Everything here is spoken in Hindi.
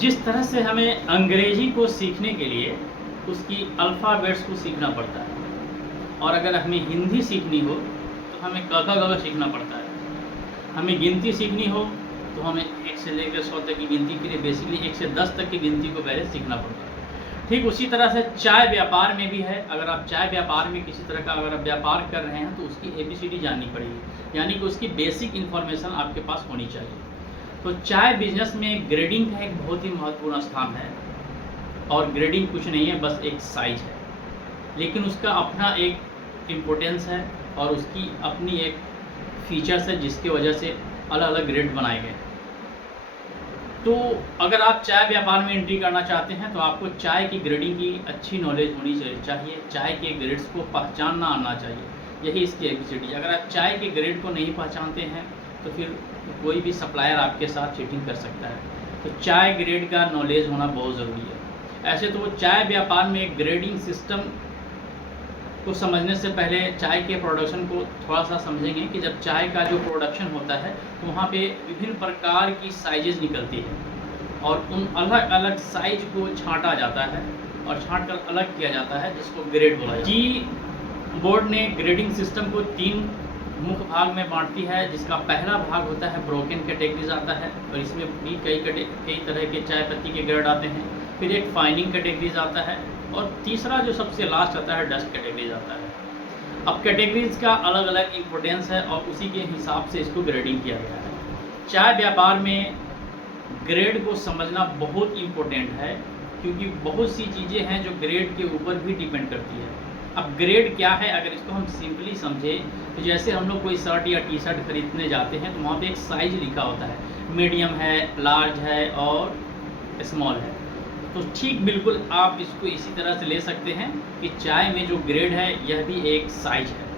जिस तरह से हमें अंग्रेजी को सीखने के लिए उसकी अल्फ़ाबेट्स को सीखना पड़ता है, और अगर हमें हिंदी सीखनी हो तो हमें क ख ग घ सीखना पड़ता है। हमें गिनती सीखनी हो तो हमें 1 से लेकर 100 तक की गिनती के लिए बेसिकली 1 से 10 तक की गिनती को पहले सीखना पड़ता है। ठीक उसी तरह से चाय व्यापार में भी है। अगर आप चाय व्यापार में किसी तरह का अगर आप व्यापार कर रहे हैं तो उसकी ABCD जाननी पड़ेगी, यानी कि उसकी बेसिक इन्फॉर्मेशन आपके पास होनी चाहिए। तो चाय बिजनेस में ग्रेडिंग का एक बहुत ही महत्वपूर्ण स्थान है, और ग्रेडिंग कुछ नहीं है, बस एक साइज है, लेकिन उसका अपना एक इम्पोर्टेंस है और उसकी अपनी एक फीचर्स है जिसकी वजह से अलग अलग ग्रेड बनाए गए। तो अगर आप चाय व्यापार में एंट्री करना चाहते हैं तो आपको चाय की ग्रेडिंग की अच्छी नॉलेज होनी चाहिए, चाय के ग्रेड्स को पहचानना आना चाहिए, यही इसकी ABCD। अगर आप चाय के ग्रेड को नहीं पहचानते हैं तो फिर कोई भी सप्लायर आपके साथ चीटिंग कर सकता है। तो चाय ग्रेड का नॉलेज होना बहुत ज़रूरी है। ऐसे तो चाय व्यापार में एक ग्रेडिंग सिस्टम को समझने से पहले चाय के प्रोडक्शन को थोड़ा सा समझेंगे कि जब चाय का जो प्रोडक्शन होता है तो वहाँ पे विभिन्न प्रकार की साइजेज निकलती है, और उन अलग अलग साइज को छांटा जाता है और छांट कर अलग किया जाता है, जिसको ग्रेड बोला जाता है। जी बोर्ड ने ग्रेडिंग सिस्टम को 3 मुख्य भाग में बांटती है, जिसका पहला भाग होता है ब्रोकन कैटेगरीज आता है, और इसमें भी कई तरह के चाय पत्ती के ग्रेड आते हैं। फिर एक फाइनिंग कैटेगरीज आता है, और तीसरा जो सबसे लास्ट आता है डस्ट कैटेगरीज आता है। अब कैटेगरीज का अलग अलग इम्पोर्टेंस है और उसी के हिसाब से इसको ग्रेडिंग किया गया है। चाय व्यापार में ग्रेड को समझना बहुत इम्पोर्टेंट है, क्योंकि बहुत सी चीज़ें हैं जो ग्रेड के ऊपर भी डिपेंड करती है। अब ग्रेड क्या है, अगर इसको हम सिंपली समझें तो जैसे हम लोग कोई शर्ट या टी-शर्ट खरीदने जाते हैं तो वहाँ पे एक साइज़ लिखा होता है, मीडियम है, लार्ज है और स्मॉल है। तो ठीक बिल्कुल आप इसको इसी तरह से ले सकते हैं कि चाय में जो ग्रेड है यह भी एक साइज है।